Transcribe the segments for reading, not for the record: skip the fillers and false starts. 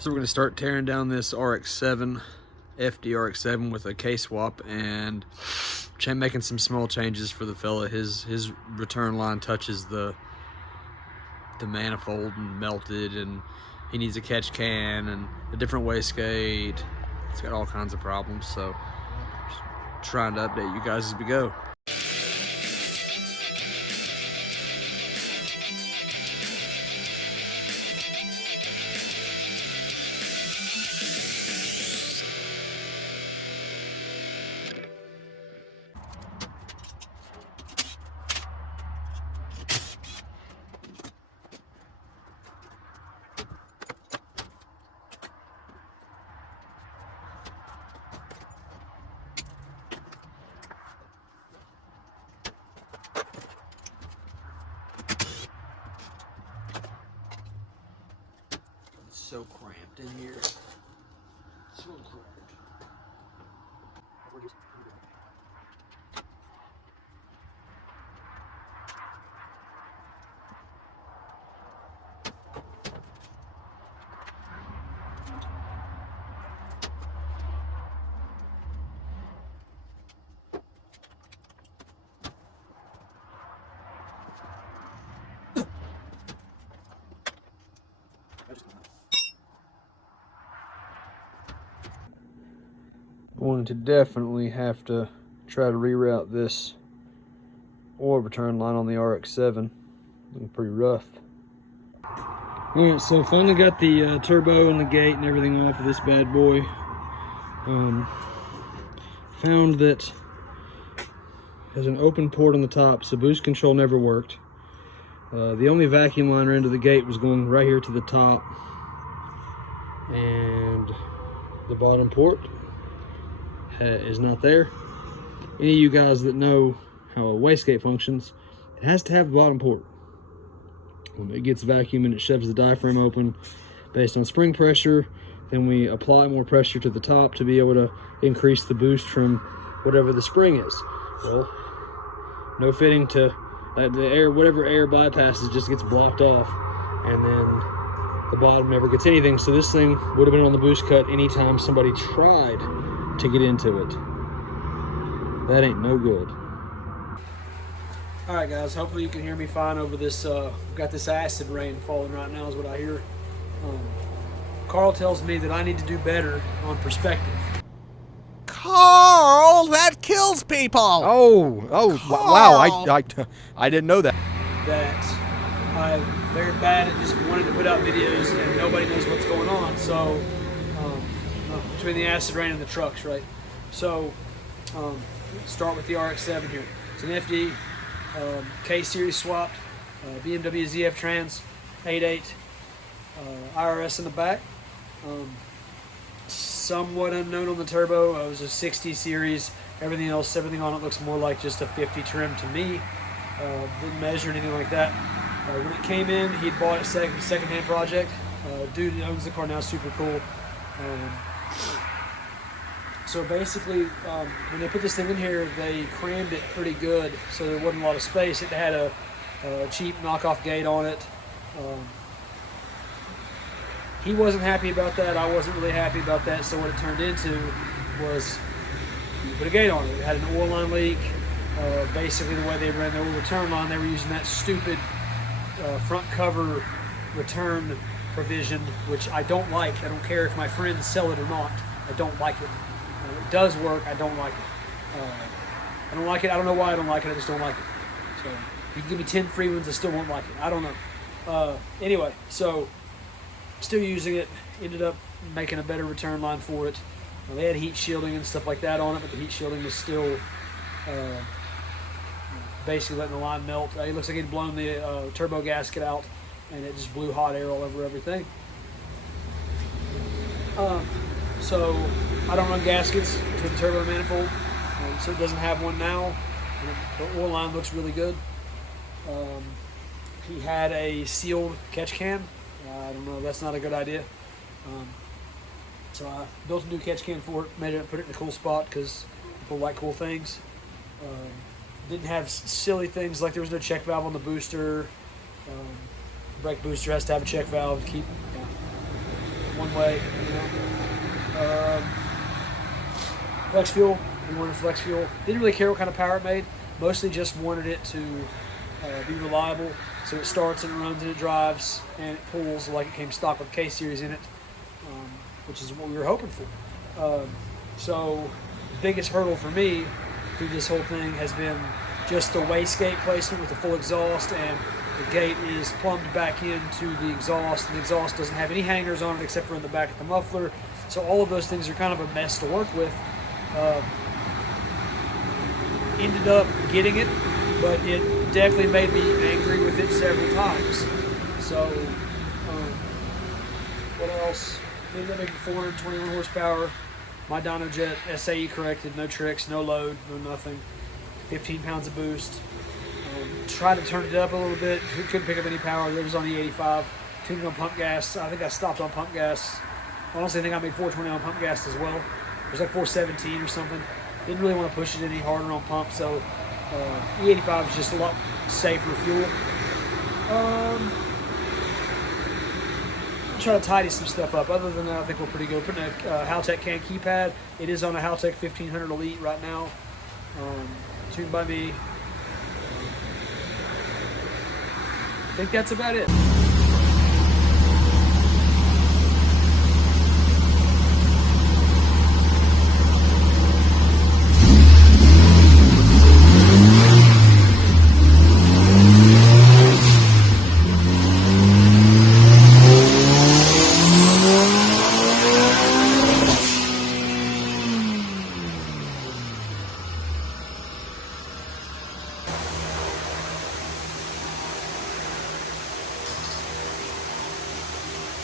So we're going to start tearing down this RX-7, FD RX-7 with a K-swap, and making some small changes for the fella. His return line touches the manifold and melted, and he needs a catch can and a different wastegate. It's got all kinds of problems, so just trying to update you guys as we go. So cramped in here. So cramped. Going to definitely have to try to reroute this oil return line on the RX-7. Looking pretty rough. Alright, so finally got the turbo and the gate and everything off of this bad boy. Found that there's an open port on the top, so boost control never worked. The only vacuum liner into the gate was going right here to the top, and the bottom port is not there. Any of you guys that know how a wastegate functions, it has to have a bottom port. When it gets vacuum and it shoves the diaphragm open based on spring pressure, then we apply more pressure to the top to be able to increase the boost from whatever the spring is. Well, no fitting to the air, whatever air bypasses just gets blocked off, and then the bottom never gets anything. So this thing would have been on the boost cut anytime somebody tried to get into it. That ain't no good. All right, guys, hopefully you can hear me fine over this. We've got this acid rain falling right now is what I hear. Carl tells me that I need to do better on perspective. Carl, that kills people. Oh, Carl. Wow, I didn't know that. That I'm very bad at just wanting to put out videos and nobody knows what's going on. So between the acid rain and the trucks, right? So start with the RX-7 here. It's an FD K-series swapped, BMW ZF trans, 8.8 IRS in the back. Somewhat unknown on the turbo. It was a 60 series. Everything on it looks more like just a 50 trim to me. Didn't measure anything like that. When it came in, he'd bought a second-hand project. Dude that owns the car now, super cool. So basically, when they put this thing in here, they crammed it pretty good, so there wasn't a lot of space. It had a cheap knockoff gate on it. He wasn't happy about that. I wasn't really happy about that. So what it turned into was you put a gate on it. It had an oil line leak. Basically, the way they ran their oil return line, they were using that stupid front cover return provision, which I don't like. I don't care if my friends sell it or not. I don't like it. It does work. I don't like it. I don't like it. I don't know why I don't like it. I just don't like it. So you can give me 10 free ones, I still won't like it. I don't know. Anyway, so still using it. Ended up making a better return line for it. They had heat shielding and stuff like that on it, but the heat shielding was still basically letting the line melt. It looks like he'd blown the turbo gasket out, and it just blew hot air all over everything. So I don't run gaskets to the turbo manifold, so it doesn't have one now. The oil line looks really good. He had a sealed catch can. I don't know, that's not a good idea. So I built a new catch can for it, put it in a cool spot because people like cool things. Didn't have silly things like there was no check valve on the booster. Brake booster has to have a check valve to keep one way. Flex fuel. We wanted flex fuel. Didn't really care what kind of power it made. Mostly just wanted it to be reliable. So it starts and it runs and it drives and it pulls like it came stock with K series in it, which is what we were hoping for. So the biggest hurdle for me through this whole thing has been just the wastegate placement with the full exhaust, and the gate is plumbed back into the exhaust, and the exhaust doesn't have any hangers on it except for in the back of the muffler. So all of those things are kind of a mess to work with. Ended up getting it, but it definitely made me angry with it several times. So, what else? Ended up making 421 horsepower. My Dyno Jet SAE corrected, no tricks, no load, no nothing. 15 pounds of boost. Tried to turn it up a little bit. Couldn't pick up any power. It was on E85. Tuned it on pump gas. I think I stopped on pump gas. Honestly, I think I made 420 on pump gas as well. It was like 417 or something. Didn't really want to push it any harder on pump, so E85 is just a lot safer fuel. Try to tidy some stuff up. Other than that, I think we're pretty good. Putting a Haltech can keypad. It is on a Haltech 1500 Elite right now. Tuned by me. I think that's about it.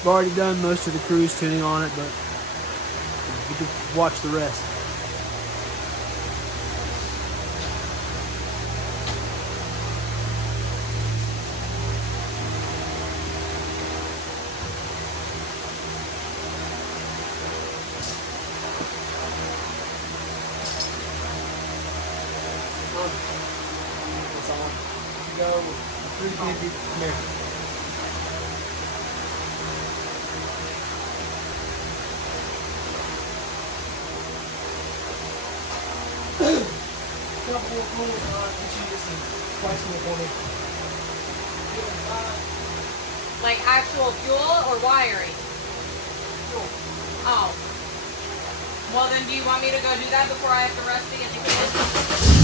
I've already done most of the cruise tuning on it, but you can watch the rest. It's on. Go. 350. Come here. Like actual fuel or wiring? Fuel. Oh. Well then do you want me to go do that before I have to rest to get the kids?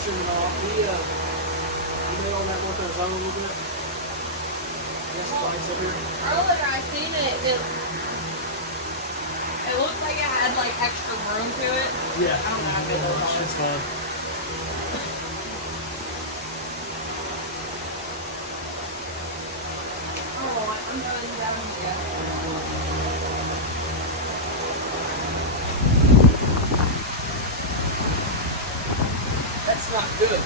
Shut it off. You made all that work on its own a little bit? Yes, the lights up here. Earlier I seen it. It looked like it had like extra room to it. Yeah. I don't know if it was. It's fine. Oh, I'm going down here. That's not good.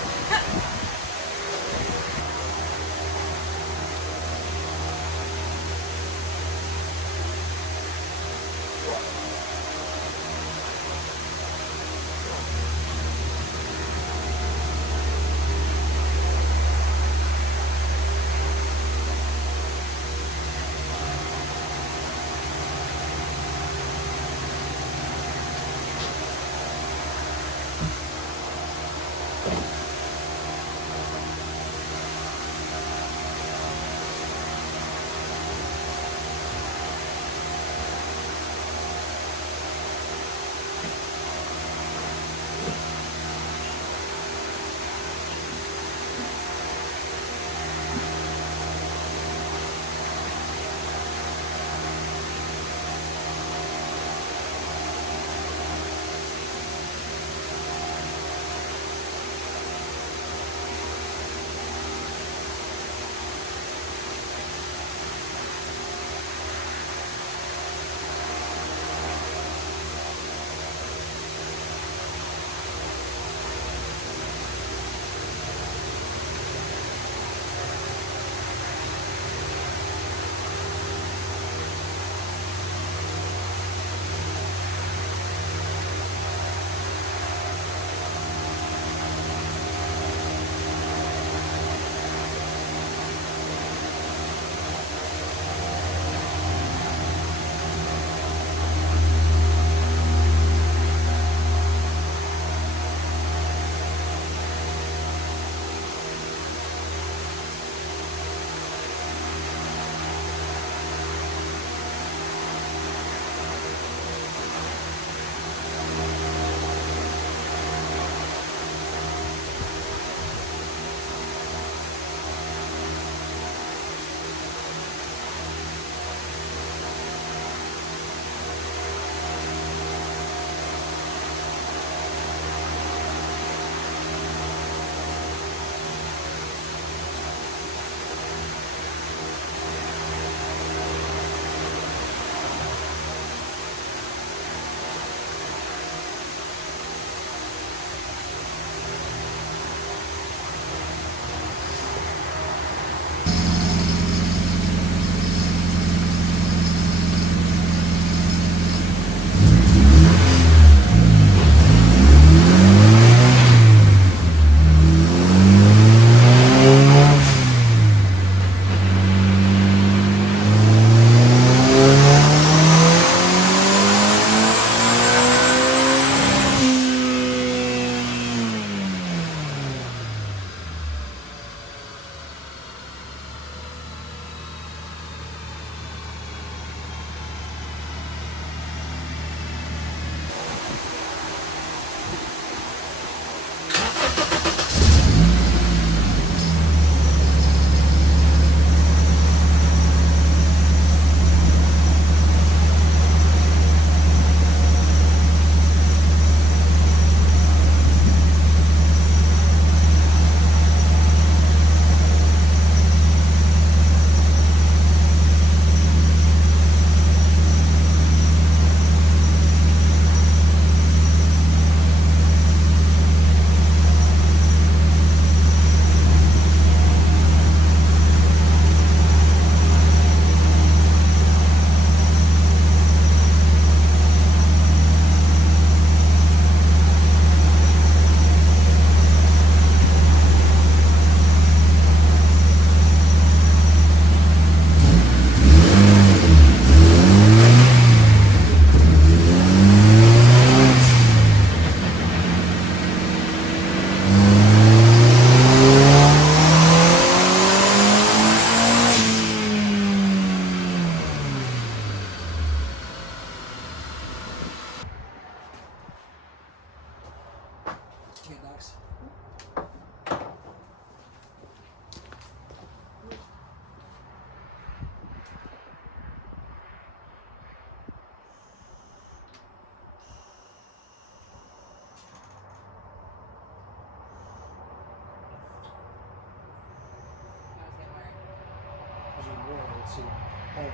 let's see. Oh, okay.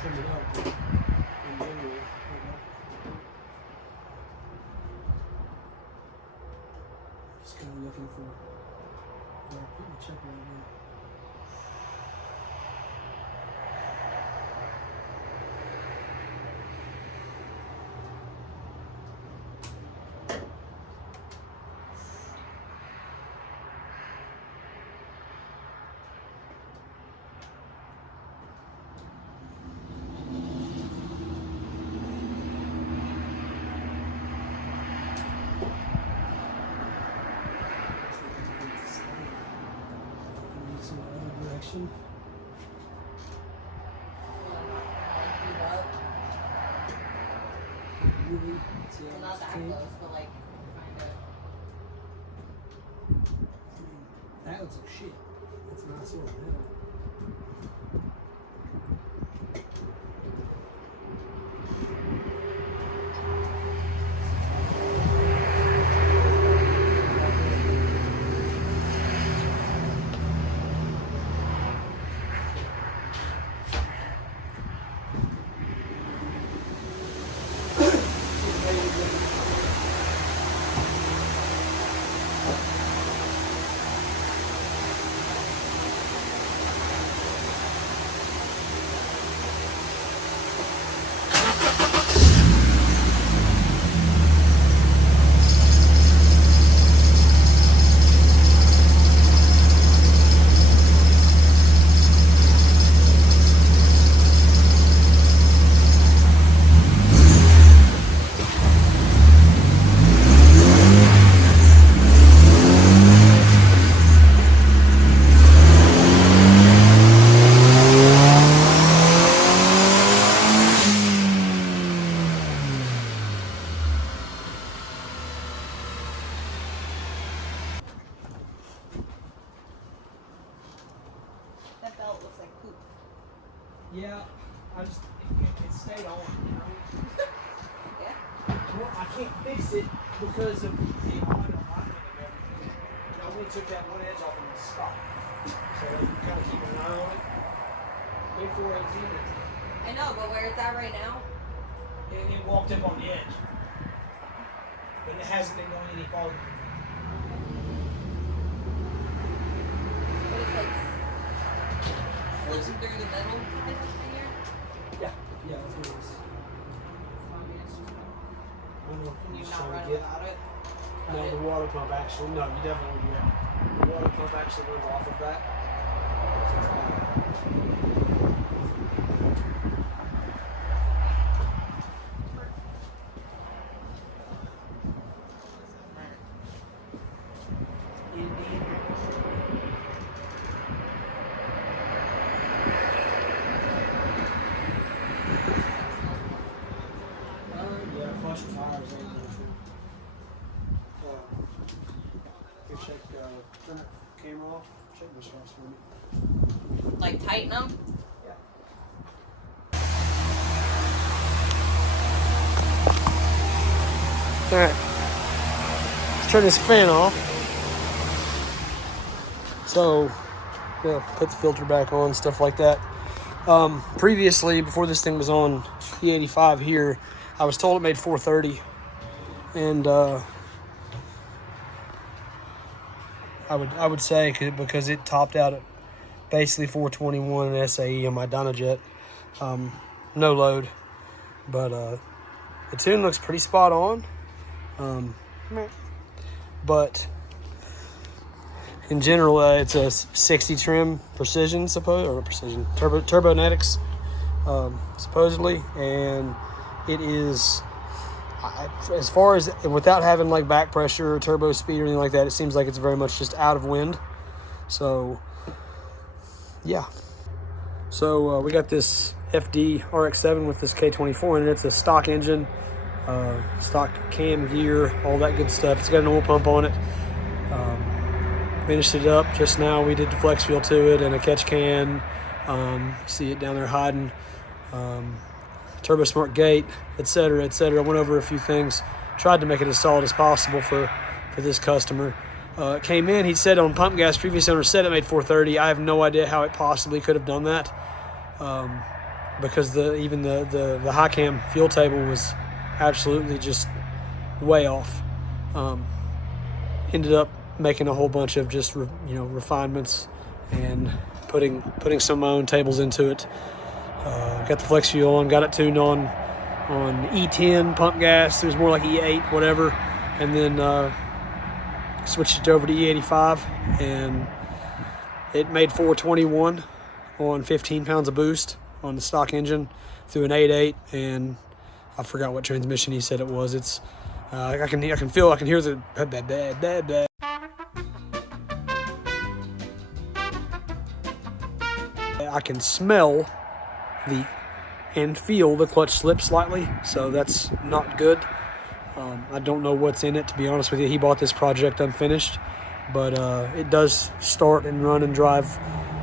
Trim it up in general. Just kind of looking for where I put my check right now. Direction. Really, Well, not that close, but like kind of. That looks like shit. That's a nice one. That belt looks like poop. Yeah, it stayed on, you know. Yeah. Well, I can't fix it because of the alignment of everything. I only took that one edge off and it stopped. So you kind of keep an eye on it. Wait for it to I know, but where it's at right now? it walked up on the edge. But it hasn't been going any farther. But it's like slipping through the middle kind of thing here. Yeah, that's what it is. So, I mean, it's just, I don't know. can you Just not trying to run get. without it? No, the water pump actually. No, you definitely do that. The water pump actually runs off of that. So it's bad. Yeah, flush tires ain't no true. Here, check, turn that camera off. Check the shafts for me. Like tighten them? Alright. Let's turn this fan off. So, yeah, put the filter back on, stuff like that. Previously, before this thing was on the 85 here, I was told it made 430. And I would say because it topped out at basically 421 in SAE on my Dynojet. No load. But the tune looks pretty spot on. But in general, it's a 60 trim precision, turbonetics, supposedly, and it is as far as without having like back pressure or turbo speed or anything like that, it seems like it's very much just out of wind. So yeah. So we got this FD RX-7 with this K24 in it. It's a stock engine, stock cam gear, all that good stuff. It's got an oil pump on it. Finished it up just now. We did the flex fuel to it and a catch can. See it down there hiding. Turbo Smart gate, etc., etc. Went over a few things. Tried to make it as solid as possible for this customer. Came in, he said on pump gas, previous owner said it made 430. I have no idea how it possibly could have done that, because even the high cam fuel table was absolutely just way off. Ended up making a whole bunch of just refinements and putting some of my own tables into it. Got the flex fuel on, got it tuned on E10 pump gas. It was more like E8, whatever, and then switched it over to E85, and it made 421 on 15 pounds of boost on the stock engine through an 8.8, and I forgot what transmission he said it was. It's I can hear the bad. I can smell and feel the clutch slip slightly, so that's not good. I don't know what's in it, to be honest with you. He bought this project unfinished, but it does start and run and drive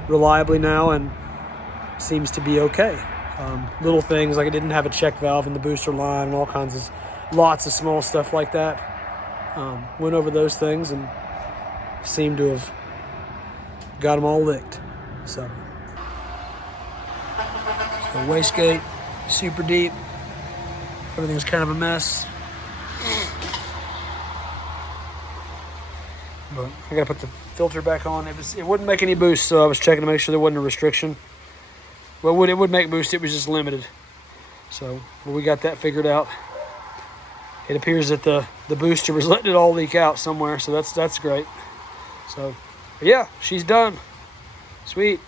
reliably now and seems to be okay. Little things like it didn't have a check valve in the booster line and all kinds of lots of small stuff like that. Went over those things and seemed to have got them all licked. So wastegate, super deep. Everything's kind of a mess. But I gotta put the filter back on. It wouldn't make any boost, so I was checking to make sure there wasn't a restriction. Well, it would make boost, it was just limited. So we got that figured out. It appears that the booster was letting it all leak out somewhere, so that's great. So yeah, she's done. Sweet.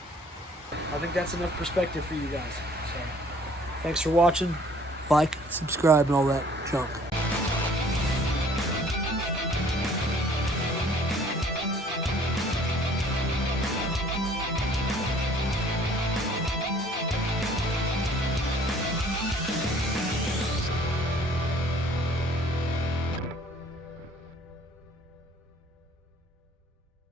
I think that's enough perspective for you guys. So thanks for watching. Like, subscribe, and all that junk.